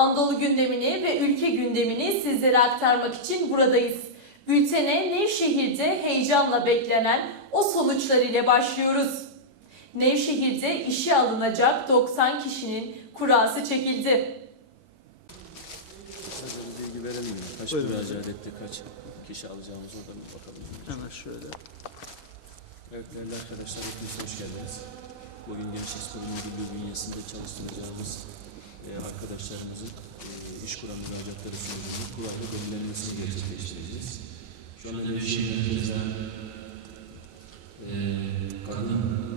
Anadolu gündemini ve ülke gündemini sizlere aktarmak için buradayız. Bültene Nevşehir'de heyecanla beklenen o sonuçlar ile başlıyoruz. Nevşehir'de işe alınacak 90 kişinin kurası çekildi. Bilgi verelim mi? Kaç Buyurun. müracaat etti, kaç kişi alacağımızı oradan bir bakalım. Hemen şöyle. Evet değerli arkadaşlar, hepiniz hoş geldiniz. Bugün Gençlik Spor Müdürlüğü bünyesinde çalıştıracağımız e, arkadaşlarımızın e, iş kuran müracaatları sonucunda kurallı belirlenmesini gerçekleştireceğiz. Şu anda Nevşehir merkezden e, kadın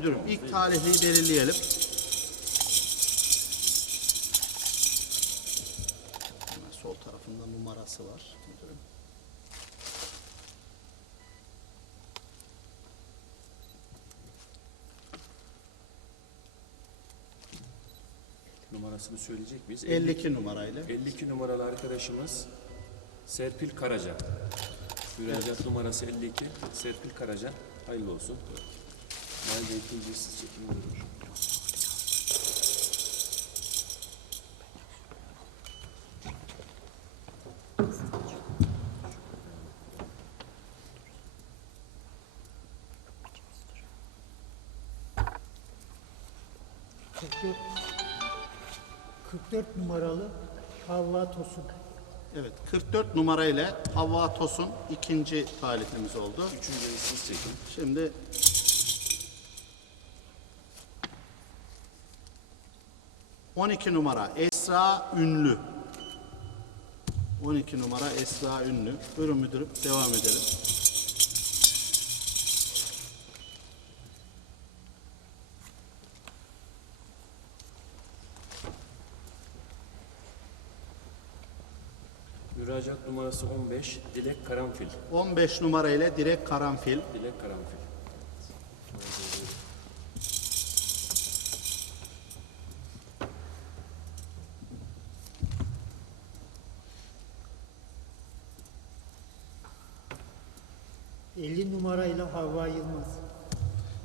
müdürüm ilk tarihliyi belirleyelim. Hemen sol tarafında numarası var müdürüm. Numarasını söyleyecek miyiz? 52 numarayla. 52 numaralı arkadaşımız Serpil Karaca. Müracaat numarası 52 Serpil Karaca. Hayırlı olsun. Bence ikinci siz çekim olur. Kırk 44 numaralı Havva Tosun. Evet 44 numarayla Havva Tosun ikinci talihlimiz oldu. Üçüncüyü siz çekin. Şimdi ...12 numara Esra Ünlü. 12 numara Esra Ünlü. Buyurun müdürüm devam edelim. Müracaat numarası 15 Dilek Karanfil. 15 numara ile Direk Karanfil. Dilek Karanfil. — 50 numarayla Havva Yılmaz.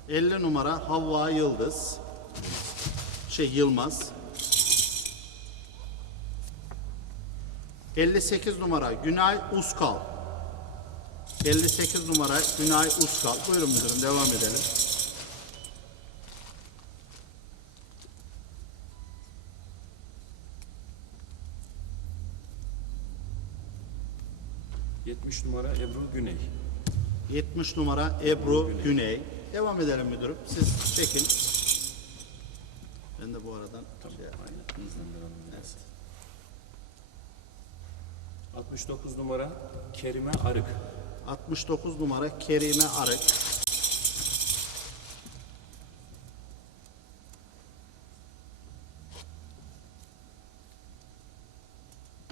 50 numara Havva Yıldız. Şey Yılmaz. 58 numara Günay Uskal. 58 numara Günay Uskal. Buyurun müdürüm devam edelim. 70 numara Ebru Güney. 70 numara Ebru Güney. Devam edelim müdürüm. Siz çekin. Ben de bu aradan şey yapayım. Aynen. Hızlandıralım biraz. 69 numara Kerime Arık. 69 numara Kerime Arık.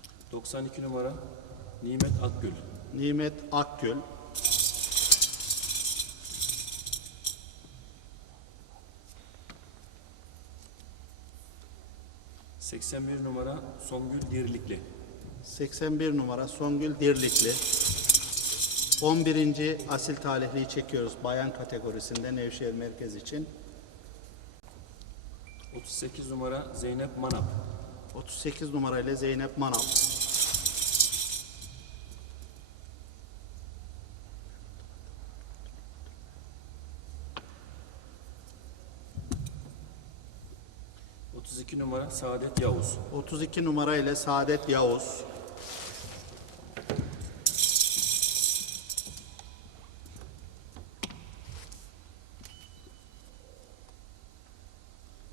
Cık, 92 numara Nimet Akgül. Nimet Akgül. 81 numara Songül Dirlikli. 81 numara Songül Dirlikli. 11. asil talihliyi çekiyoruz bayan kategorisinde Nevşehir Merkez için. 38 numara Zeynep Manap. 38 numarayla Zeynep Manav. 32 numara Saadet Yavuz. 32 numarayla Saadet Yavuz.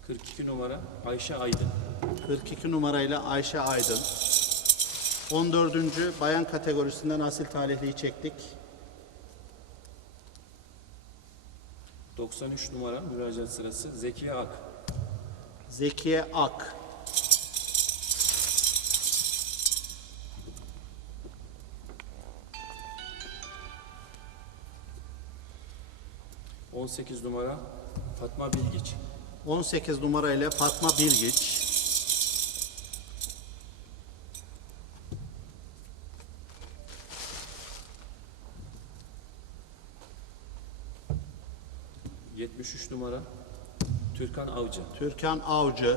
Cık, 42 numara Ayşe Aydın. 42 numarayla Ayşe Aydın. 14. bayan kategorisinden asil talihliyi çektik. 93 numara müracaat sırası Zekiye Ak. Zekiye Ak ...18 numara Fatma Bilgiç. 18 numara ile Fatma Bilgiç. ...73 numara Türkan Avcı. Türkan Avcı.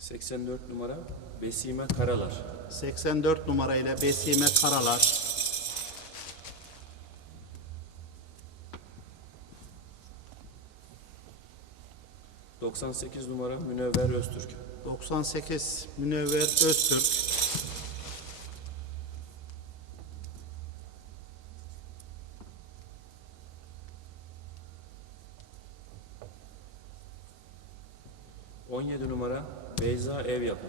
...84 numara Besime Karalar. 84 numara ile Besime Karalar. ...98 numara Münevver Öztürk. 98 Münevver Öztürk. ...17 numara Beyza Ev Yapın.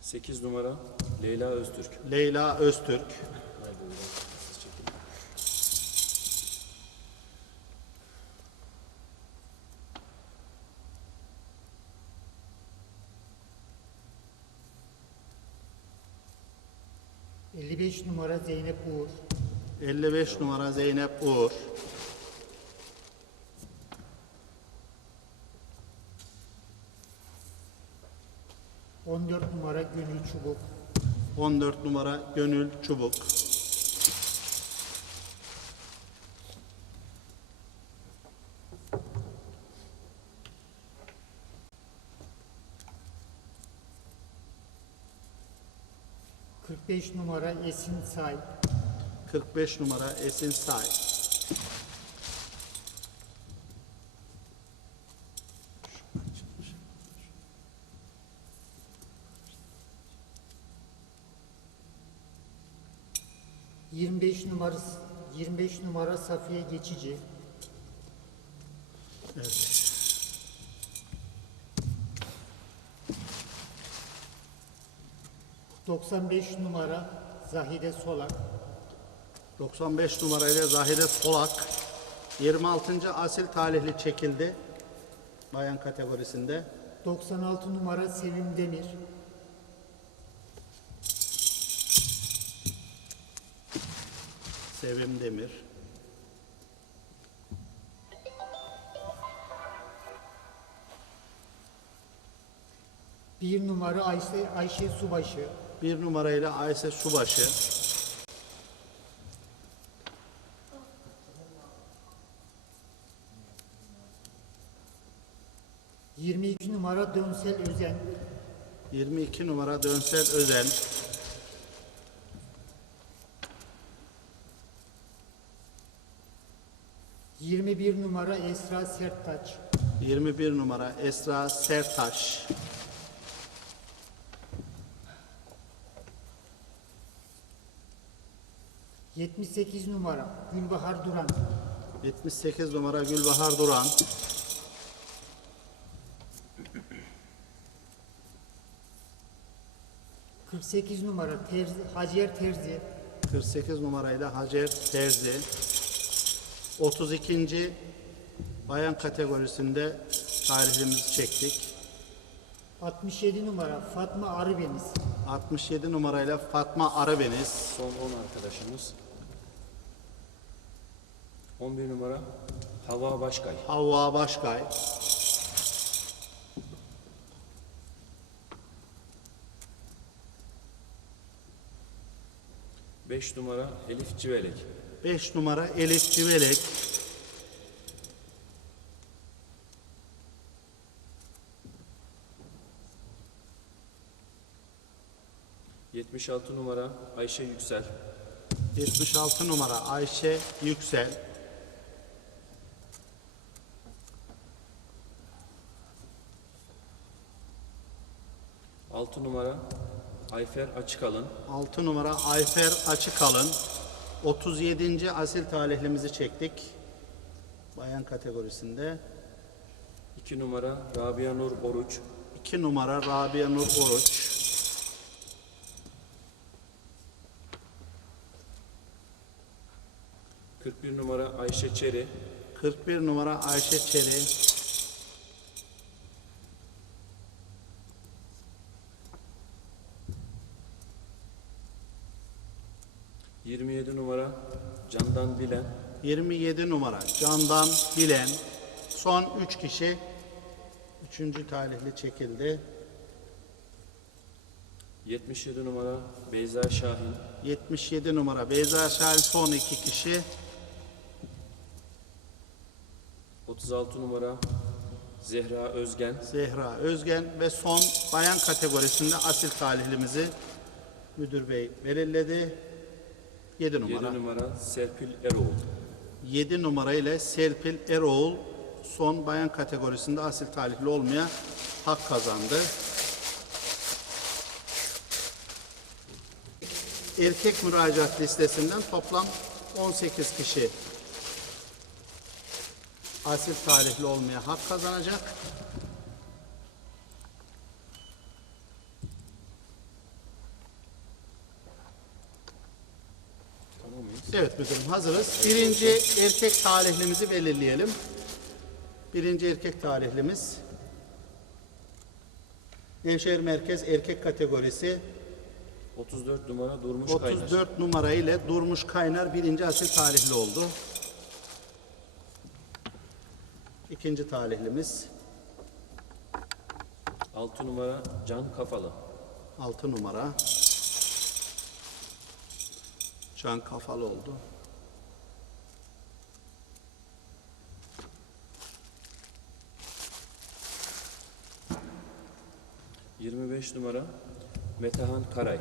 Sekiz numara Leyla Öztürk. Leyla Öztürk. Nerede biraz siz çekin. Hı. 55 numara Zeynep Uğur. 55 numara Zeynep Uğur. Hı. 14 numara Gönül Çubuk. 14 numara Gönül Çubuk. 45 numara Esin Say. 45 numara Esin Say. Hı. 25 numara 25 numara Safiye Geçici. 95 numara Zahide Solak. 95 numara ile Zahide Solak. 26. asil talihli çekildi. Bayan kategorisinde. 96 numara Sevim Demir. Sevim Demir. Bir numara Ayşe, Ayşe Subaşı. Bir numarayla Ayse Subaşı. Yirmi iki numara Dönsel Özen. Yirmi iki numara Dönsel Özen. 21 numara Esra Serttaş. 21 numara Esra Serttaş. 78 numara Gülbahar Duran. 78 numara Gülbahar Duran. ...48 numara Terzi, Hacer Terzi. 48 numarayla Hacer Terzi. 32. Bayan kategorisinde tarihimizi çektik. 67 numara Fatma Arıbeniz. 67 numarayla Fatma Arabeniz. Son 10 arkadaşımız. 11 numara Hava Başkay. Havva Başkay. Beş numara Elif Civelek. 5 numara Elif Civelek. Yetmiş altı numara Ayşe Yüksel. 76 numara Ayşe Yüksel. 6 numara Ayfer Açıkalın. 6 numara Ayfer açık Açıkalın. 37. asil talihlimizi çektik. Bayan kategorisinde. 2 numara Rabia Nur Oruç. 2 numara Rabia Nur Oruç. Kırk bir numara Ayşe Çeri. 41 numara Ayşe Çeri. Yirmi yedi numara Candan Bilen. 27 numara Candan Bilen. Son 3 kişi. Üçüncü talihli çekildi. 77 numara Beyza Şahin. 77 numara Beyza Şahin son 2 kişi. 36 numara Zehra Özgen. Zehra Özgen ve son bayan kategorisinde asil talihlimizi müdür bey belirledi. 7 7 numara. numara Serpil Eroğlu. 7 numara ile Serpil Eroğul son bayan kategorisinde asil talihli olmaya hak kazandı. Erkek müracaat listesinden toplam 18 kişi asil talihli olmaya hak kazanacak. Tamam mıyız? Evet müdürüm hazırız. Birinci erkek talihlimizi belirleyelim. Birinci erkek talihlimiz Nevşehir Merkez erkek kategorisi 34 numara Durmuş Kaynar. 34 numara ile Durmuş Kaynar birinci asil talihli oldu. İkinci talihlimiz 6 numara Can Kafalı. 6 numara Can Kafalı oldu. Yirmi beş numara Metehan Karay.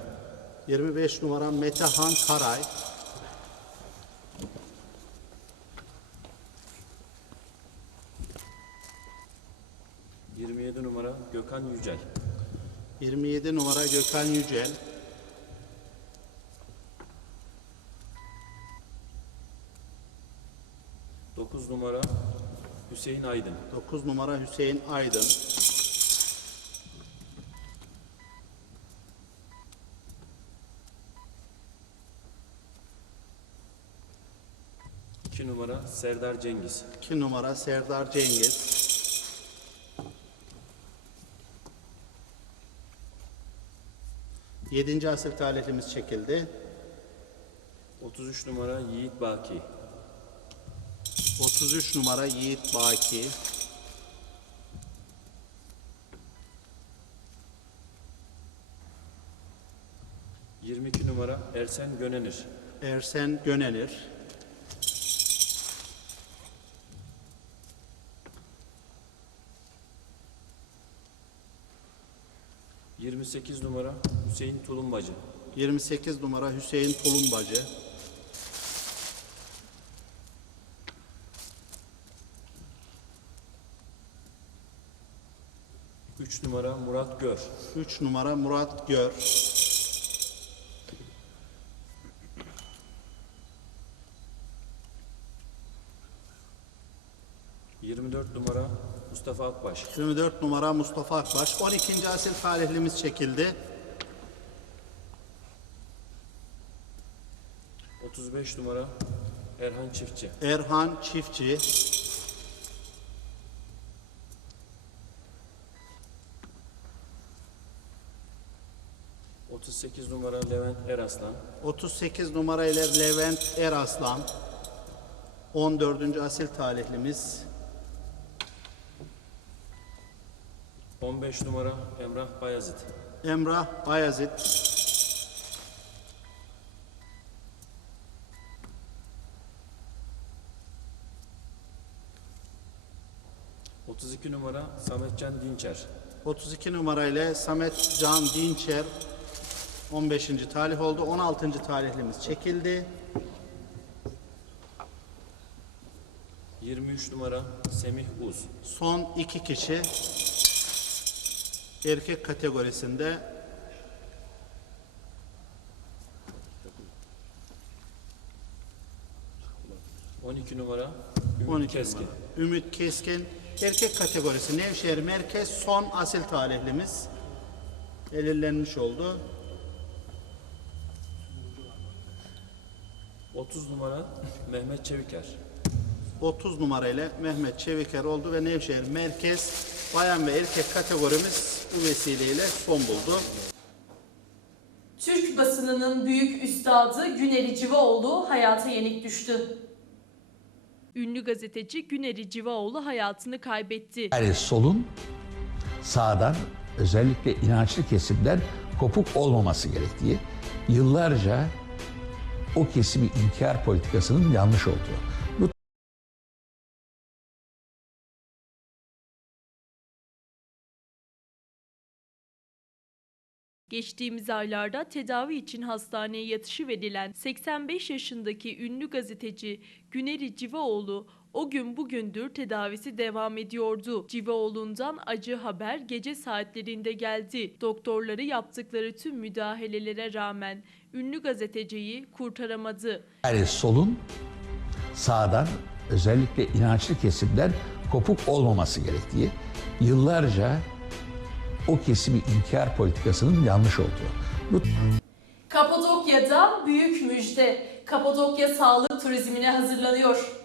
25 numara Metehan Karay 27 numara Gökhan Yücel. 27 numara Gökhan Yücel 9 numara Hüseyin Aydın. 9 numara Hüseyin Aydın 2 numara Serdar Cengiz. 2 numara Serdar Cengiz 7. asil talihlimiz çekildi. 33 numara Yiğit Baki. 33 numara Yiğit Baki 22 numara Ersen Gönenir. Ersen Gönenir 28 numara Hüseyin Tulumbacı. 28 numara Hüseyin Tulumbacı 3 numara Murat Gör. 3 numara Murat Gör 24 numara Mustafa Akbaş. 24 numara Mustafa Akbaş 12. asil talihlimiz çekildi. 35 numara Erhan Çiftçi. Erhan Çiftçi 38 numara Levent Eraslan. 38 numara ile Levent Eraslan 14. asil talihlimiz 15 numara Emrah Bayazıt. Emrah Bayezid 32 numara Sametcan Dinçer. 32 numara ile Samet Can Dinçer 15. talih oldu. 16. talihlimiz çekildi. 23 numara Semih Uz. Son iki kişi erkek kategorisinde 12 numara Ümit 12 Keskin. numara. Ümit Keskin erkek kategorisi Nevşehir Merkez son asil talihlimiz belirlenmiş oldu. 30 numara Mehmet Çeviker. 30 numarayla Mehmet Çeviker oldu ve Nevşehir Merkez bayan ve erkek kategorimiz bu vesileyle son buldu. Türk basınının büyük üstadı Güneri Civaoğlu hayata yenik düştü. Ünlü gazeteci Güneri Civaoğlu hayatını kaybetti. Yani solun sağdan özellikle inançlı kesimler kopuk olmaması gerektiği, yıllarca o kesimi inkar politikasının yanlış olduğu. Geçtiğimiz aylarda tedavi için hastaneye yatışı verilen 85 yaşındaki ünlü gazeteci Güneri Civaoğlu o gün bugündür tedavisi devam ediyordu. Civaoğlu'ndan acı haber gece saatlerinde geldi. Doktorları yaptıkları tüm müdahalelere rağmen ünlü gazeteciyi kurtaramadı. yani solun sağdan özellikle inançlı kesimler kopuk olmaması gerektiği, yıllarca o kesimi inkar politikasının yanlış olduğu. Bu Kapadokya'da büyük müjde. Kapadokya sağlık turizmine hazırlanıyor.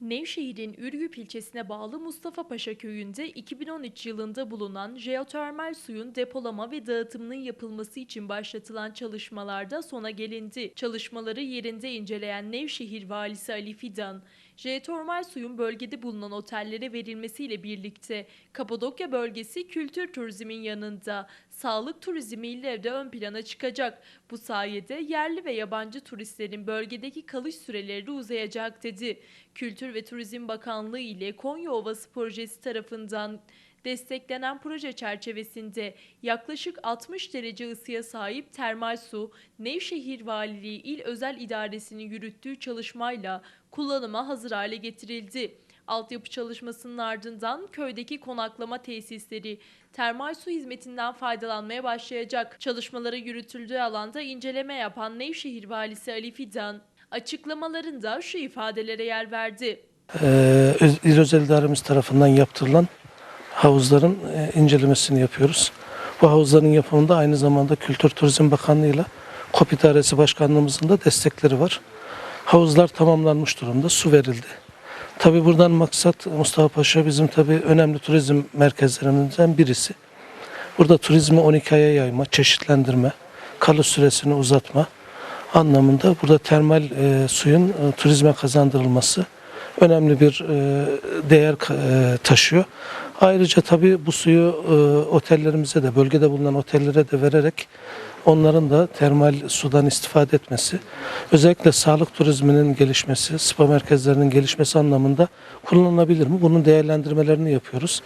Nevşehir'in Ürgüp ilçesine bağlı Mustafa Paşa köyünde 2013 yılında bulunan jeotermal suyun depolama ve dağıtımının yapılması için başlatılan çalışmalarda sona gelindi. Çalışmaları yerinde inceleyen Nevşehir valisi Ali Fidan, jeotermal suyun bölgede bulunan otellere verilmesiyle birlikte Kapadokya bölgesi kültür turizmin yanında sağlık turizmiyle de ön plana çıkacak. Bu sayede yerli ve yabancı turistlerin bölgedeki kalış süreleri de uzayacak dedi. Kültür ve Turizm Bakanlığı ile Konya Ovası Projesi tarafından desteklenen proje çerçevesinde yaklaşık 60 derece ısıya sahip termal su, Nevşehir Valiliği İl Özel İdaresi'nin yürüttüğü çalışmayla kullanıma hazır hale getirildi. Altyapı çalışmasının ardından köydeki konaklama tesisleri termal su hizmetinden faydalanmaya başlayacak. Çalışmaları yürütüldüğü alanda inceleme yapan Nevşehir Valisi Ali Fidan açıklamalarında şu ifadelere yer verdi. Ee, İl Özel İdaremiz tarafından yaptırılan havuzların e, incelemesini yapıyoruz. Bu havuzların yapımında aynı zamanda Kültür Turizm Bakanlığı'yla KOP İdaresi Başkanlığımızın da destekleri var. Havuzlar tamamlanmış durumda, su verildi. Tabi buradan maksat Mustafa Paşa bizim tabi önemli turizm merkezlerimizden birisi. Burada turizmi 12 aya yayma, çeşitlendirme, kalış süresini uzatma anlamında burada termal e, suyun e, turizme kazandırılması önemli bir e, değer e, taşıyor. Ayrıca tabii bu suyu e, otellerimize de bölgede bulunan otellere de vererek onların da termal sudan istifade etmesi, özellikle sağlık turizminin gelişmesi, spa merkezlerinin gelişmesi anlamında kullanılabilir mi? Bunun değerlendirmelerini yapıyoruz.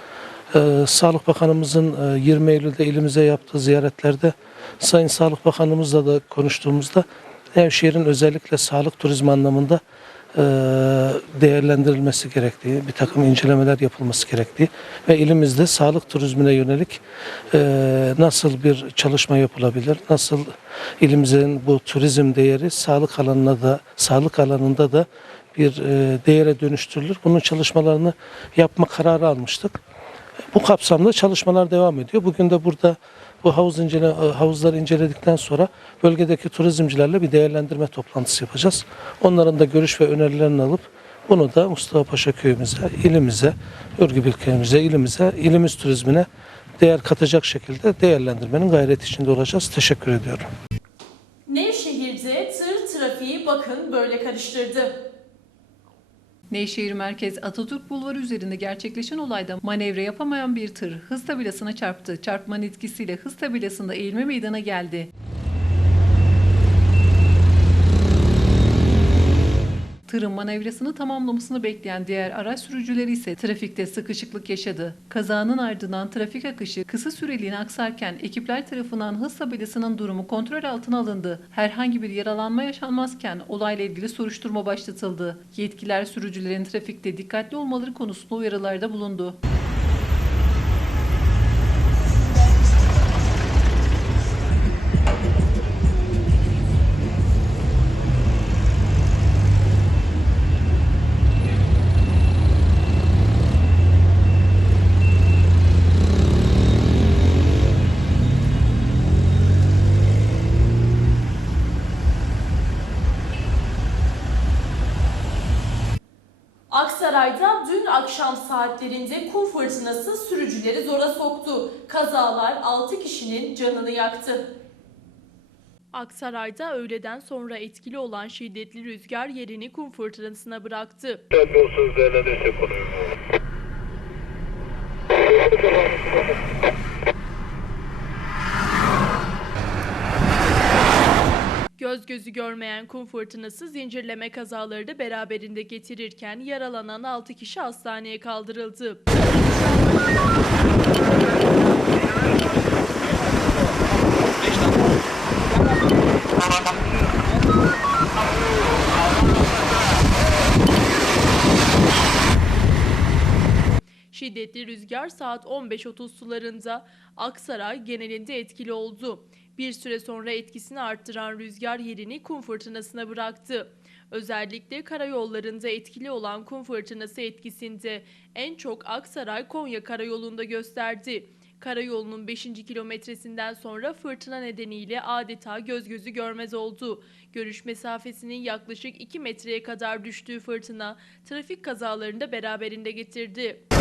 Ee, Sağlık Bakanımızın e, 20 Eylül'de ilimize yaptığı ziyaretlerde Sayın Sağlık Bakanımızla da konuştuğumuzda Nevşehir'in özellikle sağlık turizmi anlamında değerlendirilmesi gerektiği, bir takım incelemeler yapılması gerektiği ve ilimizde sağlık turizmine yönelik e, nasıl bir çalışma yapılabilir, nasıl ilimizin bu turizm değeri sağlık alanına da sağlık alanında da bir e, değere dönüştürülür. Bunun çalışmalarını yapma kararı almıştık. Bu kapsamda çalışmalar devam ediyor. Bugün de burada bu havuz incele, havuzları inceledikten sonra bölgedeki turizmcilerle bir değerlendirme toplantısı yapacağız. Onların da görüş ve önerilerini alıp bunu da Mustafa Paşa köyümüze, ilimize, Ürgüp ilçemize, ilimize, ilimiz turizmine değer katacak şekilde değerlendirmenin gayreti içinde olacağız. Teşekkür ediyorum. Nevşehir'de tır trafiği bakın böyle karıştırdı. Nevşehir Merkez Atatürk Bulvarı üzerinde gerçekleşen olayda manevra yapamayan bir tır hız tabelasına çarptı. Çarpmanın etkisiyle hız tabelasında eğilme meydana geldi. Tırın manevrasını tamamlamasını bekleyen diğer araç sürücüleri ise trafikte sıkışıklık yaşadı. Kazanın ardından trafik akışı kısa süreliğine aksarken ekipler tarafından hız tabelasının durumu kontrol altına alındı. Herhangi bir yaralanma yaşanmazken olayla ilgili soruşturma başlatıldı. Yetkililer sürücülerin trafikte dikkatli olmaları konusunda uyarılarda bulundu. Akşam saatlerinde kum fırtınası sürücüleri zora soktu. Kazalar 6 kişinin canını yaktı. Aksaray'da öğleden sonra etkili olan şiddetli rüzgar yerini kum fırtınasına bıraktı. Göz gözü görmeyen kum fırtınası zincirleme kazaları da beraberinde getirirken yaralanan 6 kişi hastaneye kaldırıldı. Şiddetli rüzgar saat 15.30 sularında Aksaray genelinde etkili oldu. Bir süre sonra etkisini arttıran rüzgar yerini kum fırtınasına bıraktı. Özellikle karayollarında etkili olan kum fırtınası etkisinde en çok Aksaray-Konya karayolunda gösterdi. Karayolunun 5. kilometresinden sonra fırtına nedeniyle adeta göz gözü görmez oldu. Görüş mesafesinin yaklaşık 2 metreye kadar düştüğü fırtına trafik kazalarını da beraberinde getirdi.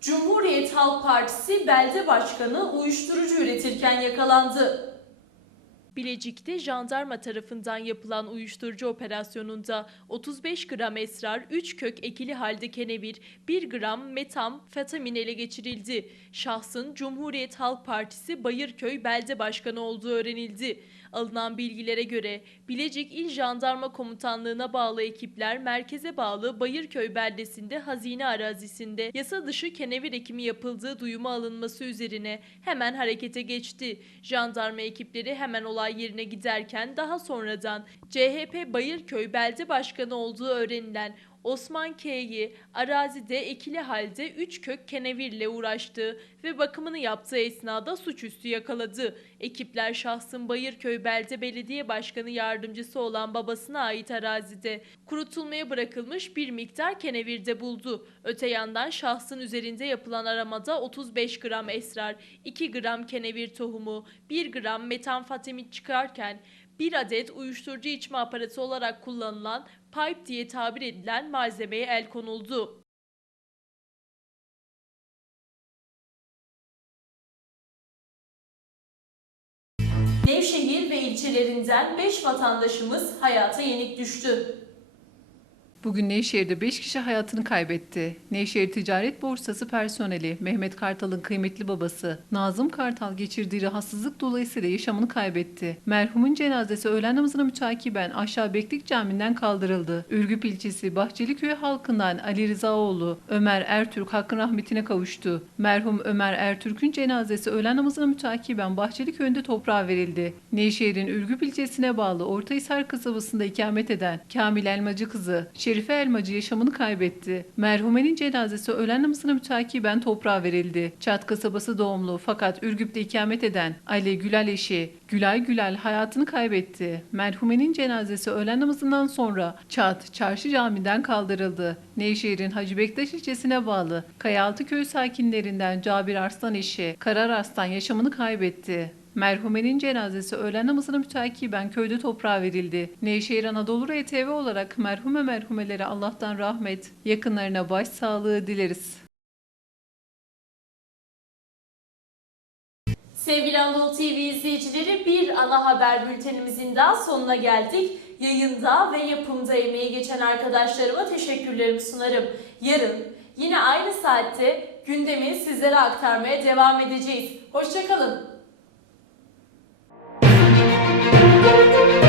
Cumhuriyet Halk Partisi belde başkanı uyuşturucu üretirken yakalandı. Bilecik'te jandarma tarafından yapılan uyuşturucu operasyonunda 35 gram esrar, 3 kök ekili halde kenevir, 1 gram metamfetamin ele geçirildi. Şahsın Cumhuriyet Halk Partisi Bayırköy Belde Başkanı olduğu öğrenildi. Alınan bilgilere göre Bilecik İl Jandarma Komutanlığı'na bağlı ekipler merkeze bağlı Bayırköy beldesinde hazine arazisinde yasa dışı kenevir ekimi yapıldığı duyumu alınması üzerine hemen harekete geçti. Jandarma ekipleri hemen olay yerine giderken daha sonradan CHP Bayırköy Belde Başkanı olduğu öğrenilen Osman K'yi arazide ekili halde 3 kök kenevirle uğraştığı ve bakımını yaptığı esnada suçüstü yakaladı. Ekipler şahsın Bayırköy Belde Belediye Başkanı yardımcısı olan babasına ait arazide kurutulmaya bırakılmış bir miktar kenevirde buldu. Öte yandan şahsın üzerinde yapılan aramada 35 gram esrar, 2 gram kenevir tohumu, 1 gram metamfetamin çıkarken bir adet uyuşturucu içme aparatı olarak kullanılan pipe diye tabir edilen malzemeye el konuldu. Nevşehir ve ilçelerinden 5 vatandaşımız hayata yenik düştü. Bugün Nevşehir'de 5 kişi hayatını kaybetti. Nevşehir Ticaret Borsası personeli Mehmet Kartal'ın kıymetli babası Nazım Kartal geçirdiği rahatsızlık dolayısıyla yaşamını kaybetti. Merhumun cenazesi öğlen namazına mütakiben aşağı Beklik Camii'nden kaldırıldı. Ürgüp ilçesi Bahçeliköy halkından Ali Rızaoğlu Ömer Ertürk hakkın rahmetine kavuştu. Merhum Ömer Ertürk'ün cenazesi öğlen namazına mütakiben Bahçeliköy'ünde toprağa verildi. Nevşehir'in Ürgüp ilçesine bağlı Ortahisar kasabasında ikamet eden Kamil Elmacı kızı Şerife Elmacı yaşamını kaybetti. Merhumenin cenazesi öğlen namazına mütakiben toprağa verildi. Çat kasabası doğumlu fakat Ürgüp'te ikamet eden Ali Gülal eşi Gülay Gülal hayatını kaybetti. Merhumenin cenazesi öğlen namazından sonra Çat Çarşı Camii'den kaldırıldı. Nevşehir'in Hacı Bektaş ilçesine bağlı Kayaaltı köy sakinlerinden Cabir Arslan eşi Karar Arslan yaşamını kaybetti. Merhumenin cenazesi öğlen namazına mütakiben köyde toprağa verildi. Nevşehir Anadolu RTV olarak merhume merhumelere Allah'tan rahmet, yakınlarına başsağlığı dileriz. Sevgili Anadolu TV izleyicileri bir ana haber bültenimizin daha sonuna geldik. Yayında ve yapımda emeği geçen arkadaşlarıma teşekkürlerimi sunarım. Yarın yine aynı saatte gündemi sizlere aktarmaya devam edeceğiz. Hoşçakalın. thank you.